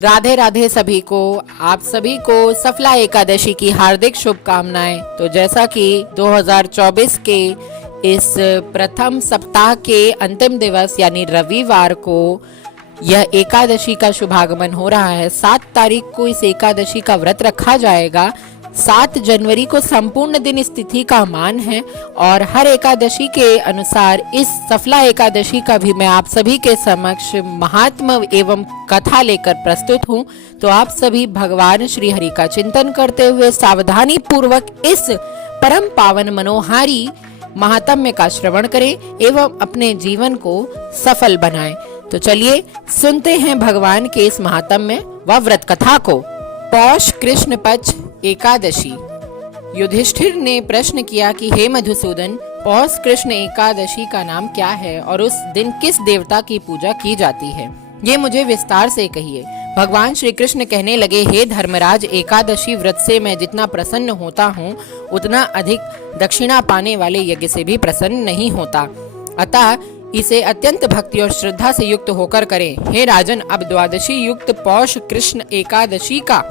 राधे राधे सभी को। आप सभी को सफला एकादशी की हार्दिक शुभकामनाएं। तो जैसा कि 2024 के इस प्रथम सप्ताह के अंतिम दिवस यानी रविवार को यह एकादशी का शुभागमन हो रहा है। 7 तारीख को इस एकादशी का व्रत रखा जाएगा। 7 जनवरी को संपूर्ण दिन इस तिथि का मान है और हर एकादशी के अनुसार इस सफला एकादशी का भी मैं आप सभी के समक्ष महात्म्य एवं कथा लेकर प्रस्तुत हूँ। तो आप सभी भगवान श्री हरि का चिंतन करते हुए सावधानी पूर्वक इस परम पावन मनोहारी महात्म्य का श्रवण करें एवं अपने जीवन को सफल बनाएं। तो चलिए सुनते हैं भगवान के इस महात्म्य व व्रत कथा को। पौष कृष्ण पक्ष एकादशी। युधिष्ठिर ने प्रश्न किया कि हे मधुसूदन, पौष कृष्ण एकादशी का नाम क्या है और उस दिन किस देवता की पूजा की जाती है, ये मुझे विस्तार से कहिए। भगवान श्री कृष्ण कहने लगे, हे धर्मराज, एकादशी व्रत से मैं जितना प्रसन्न होता हूँ उतना अधिक दक्षिणा पाने वाले यज्ञ से भी प्रसन्न नहीं होता। अतः इसे अत्यंत भक्ति और श्रद्धा से युक्त होकर करें। हे राजन, अब द्वादशी युक्त पौष कृष्ण एकादशी का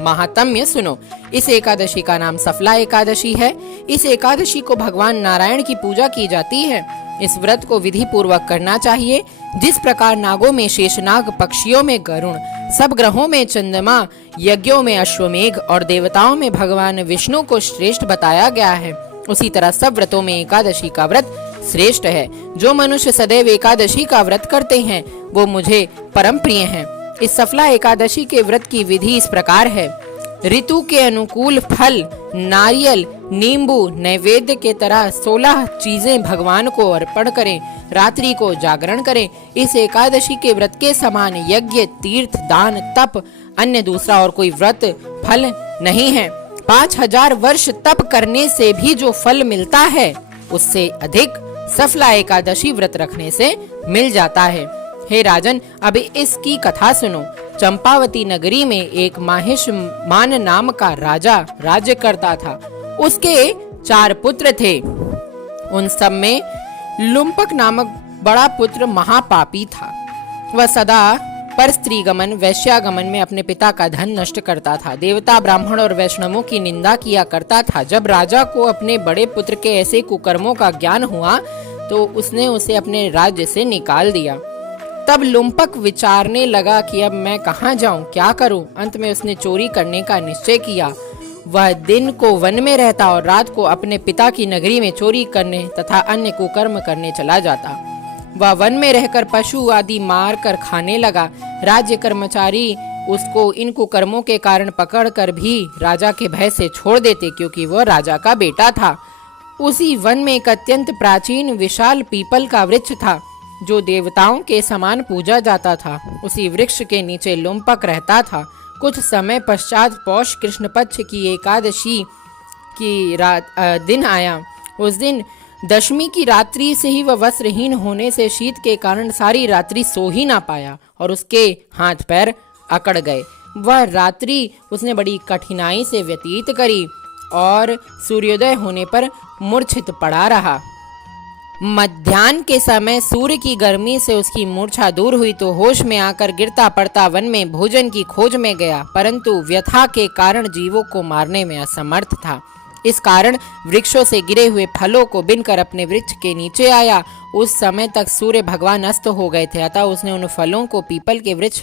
महात्म्य सुनो। इस एकादशी का नाम सफला एकादशी है। इस एकादशी को भगवान नारायण की पूजा की जाती है। इस व्रत को विधि पूर्वक करना चाहिए। जिस प्रकार नागों में शेषनाग, पक्षियों में गरुण, सब ग्रहों में चंद्रमा, यज्ञों में अश्वमेघ और देवताओं में भगवान विष्णु को श्रेष्ठ बताया गया है, उसी तरह सब व्रतों में एकादशी का व्रत श्रेष्ठ है। जो मनुष्य सदैव एकादशी का व्रत करते हैं वो मुझे परम प्रिय हैं। इस सफला एकादशी के व्रत की विधि इस प्रकार है। ऋतु के अनुकूल फल, नारियल, नींबू नैवेद्य के तरह 16 चीजें भगवान को अर्पण करें। रात्रि को जागरण करें। इस एकादशी के व्रत के समान यज्ञ, तीर्थ, दान, तप, अन्य दूसरा और कोई व्रत फल नहीं है। 5000 वर्ष तप करने से भी जो फल मिलता है उससे अधिक सफला एकादशी व्रत रखने से मिल जाता है। हे राजन, अब इसकी कथा सुनो। चंपावती नगरी में एक माहिष्मान नाम का राजा राज्य करता था। उसके 4 पुत्र थे। उन सब में लुम्पक नामक बड़ा पुत्र महापापी था। वह सदा पर स्त्रीगमन, वैश्यागमन में अपने पिता का धन नष्ट करता था। देवता, ब्राह्मण और वैष्णवों की निंदा किया करता था। जब राजा को अपने बड़े पुत्र के ऐसे कुकर्मों का ज्ञान हुआ तो उसने उसे अपने राज्य से निकाल दिया। तब लुम्पक विचारने लगा कि अब मैं कहाँ जाऊं, क्या करूं। अंत में उसने चोरी करने का निश्चय किया। वह दिन को वन में रहता और रात को अपने पिता की नगरी में चोरी करने तथा अन्य कुकर्म करने चला जाता। वह वन में रहकर पशु आदि मार कर खाने लगा। राज्य कर्मचारी उसको इन कुकर्मों के कारण पकड़कर भी राजा के भय से छोड़ देते, क्योंकि वह राजा का बेटा था। उसी वन में एक अत्यंत प्राचीन विशाल पीपल का वृक्ष था जो देवताओं के समान पूजा जाता था। उसी वृक्ष के नीचे लुम्पक रहता था। कुछ समय पश्चात पौष कृष्ण पक्ष की एकादशी की दिन आया। उस दिन दशमी की रात्रि से ही वह वस्त्रहीन होने से शीत के कारण सारी रात्रि सो ही ना पाया और उसके हाथ पैर अकड़ गए। वह रात्रि उसने बड़ी कठिनाई से व्यतीत करी और सूर्योदय होने पर मूर्छित पड़ा रहा। मध्याह्न के समय सूर्य की गर्मी से उसकी मूर्छा दूर हुई तो होश में आकर गिरता पड़ता वन में भोजन की खोज में गया, परंतु व्यथा के कारण जीवों को मारने में असमर्थ था। इस कारण वृक्षों से गिरे हुए फलों को बिनकर अपने वृक्ष के नीचे आया। उस समय तक सूर्य भगवान अस्त हो गए थे, अतः उसने उन फलों को पीपल के वृक्ष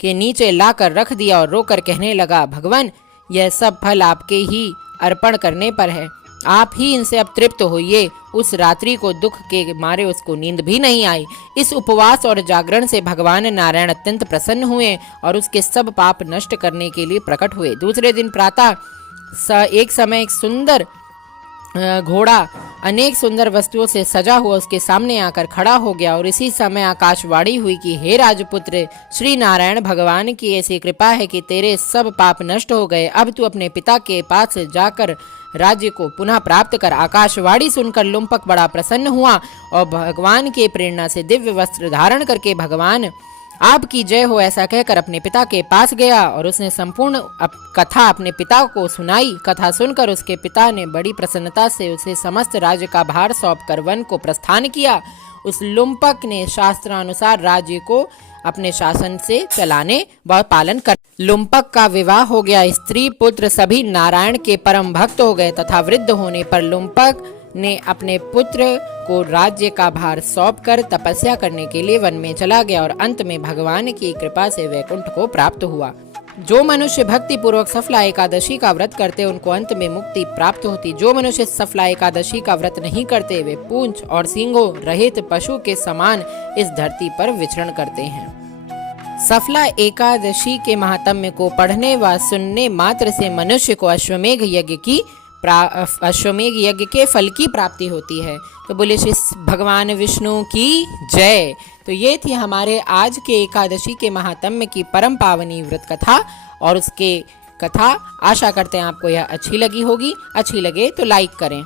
के नीचे लाकर रख दिया और रोकर कहने लगा, भगवान, यह सब फल आपके ही अर्पण करने पर है, आप ही इनसे अब तृप्त होइए। उस रात्रि को दुख के मारे उसको नींद भी नहीं आई। इस उपवास और जागरण से भगवान नारायण अत्यंत प्रसन्न हुए और उसके सब पाप नष्ट करने के लिए प्रकट हुए। दूसरे दिन प्रातः एक समय एक सुंदर घोड़ा अनेक सुंदर वस्तुओं से सजा हुआ उसके सामने आकर खड़ा हो गया और इसी समय आकाशवाणी हुई कि हे राजपुत्र, श्री नारायण भगवान की ऐसी कृपा है कि तेरे सब पाप नष्ट हो गए। अब तू अपने पिता के पास जाकर राज्य को पुनः प्राप्त कर। आकाशवाणी सुनकर लुम्पक बड़ा प्रसन्न हुआ और भगवान के प्रेरणा से दिव्य वस्त्र धारण करके भगवान आपकी जय हो ऐसा कहकर अपने पिता के पास गया और उसने संपूर्ण कथा अपने पिता को सुनाई। कथा सुनकर उसके पिता ने बड़ी प्रसन्नता से उसे समस्त राज्य का भार सौंपकर वन को प्रस्थान किया। उस लुम्पक ने शास्त्रानुसार राज्य को अपने शासन से चलाने व पालन कर। लुम्पक का विवाह हो गया, स्त्री पुत्र सभी नारायण के परम भक्त हो गए तथा वृद्ध होने पर लुम्पक ने अपने पुत्र को राज्य का भार सौंपकर तपस्या करने के लिए वन में चला गया और अंत में भगवान की कृपा से वैकुंठ को प्राप्त हुआ। जो मनुष्य भक्ति पूर्वक सफला एकादशी का व्रत करते उनको अंत में मुक्ति प्राप्त होती। जो मनुष्य सफला एकादशी का व्रत नहीं करते वे पूंछ और सींगों रहित पशु के समान इस धरती पर विचरण करते हैं। सफला एकादशी के महात्म्य को पढ़ने व सुनने मात्र से मनुष्य को अश्वमेघ यज्ञ के फल की प्राप्ति होती है। तो बोले श्री भगवान विष्णु की जय। तो ये थी हमारे आज के एकादशी के महात्म्य की परम पावनी व्रत कथा और उसके कथा। आशा करते हैं आपको यह अच्छी लगी होगी। अच्छी लगे तो लाइक करें।